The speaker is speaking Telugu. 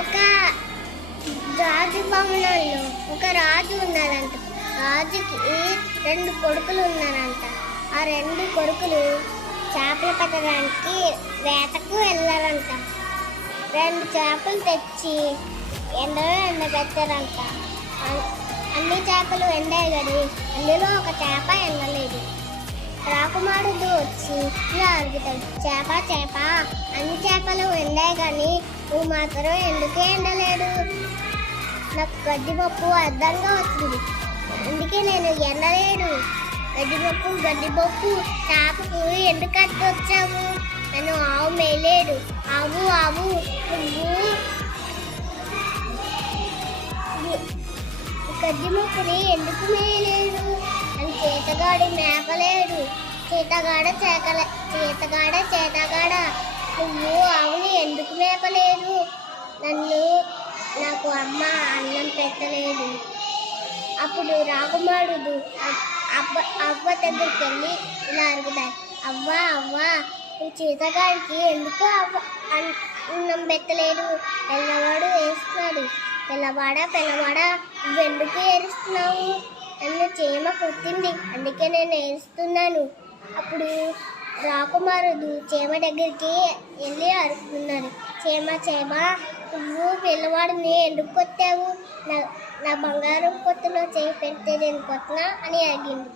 ఒక రాజు భవనంలో ఒక రాజు ఉన్నారంట. రాజుకి 2 కొడుకులు ఉన్నారంట. ఆ 2 కొడుకులు చేపలు పట్టడానికి వేటకు వెళ్ళారంట. 2 చేపలు తెచ్చి ఎండలో ఎండబెట్టారంట. అన్ని చేపలు ఎండాయి కానీ అందులో ఒక చేప ఎండలేదు. రాకుమారుడు వచ్చి ఇలా అడుగుతాడు, చేప చేప అన్ని చేపలు ఎండాయి కానీ నువ్వు మాత్రం ఎందుకే ఎండలేడు? నాకు గడ్డిపప్పు అర్థంగా వచ్చింది, అందుకే నేను ఎండలేడు. గడ్డిపప్పు చేపకు ఎందుకు అడ్డు వచ్చావు? నన్ను ఆవు మేలేడు. ఆవు ఆవు నువ్వు గడ్డిపప్పుని ఎందుకు మేలేడు అని చేతగాడు మేపలేడు. చేతగాడ నువ్వు ఆవుని ఎందుకు మేపలేదు? నాకు అమ్మ అన్నం పెట్టలేదు. అప్పుడు రాకుమారుడు అవ్వ దగ్గరికి వెళ్ళి ఇలా అడుగుతాడు, అవ్వ నువ్వు చేతగాడికి ఎందుకు అన్నం పెట్టలేదు? పిల్లవాడు వేస్తున్నాడు. పిల్లవాడ నువ్వు ఎందుకు ఏడుస్తున్నావు? నన్ను చీమ కొట్టింది, అందుకే నేను ఏడుస్తున్నాను. అప్పుడు రాకుమారుడు చీమ దగ్గరికి వెళ్ళి అరుస్తున్నాడు, చీమ నువ్వు పిల్లవాడిని ఎందుకు కొట్టావు? నా బంగారం కొత్తలో చేయి పెడితే నేను కొట్టనా అని అడిగింది.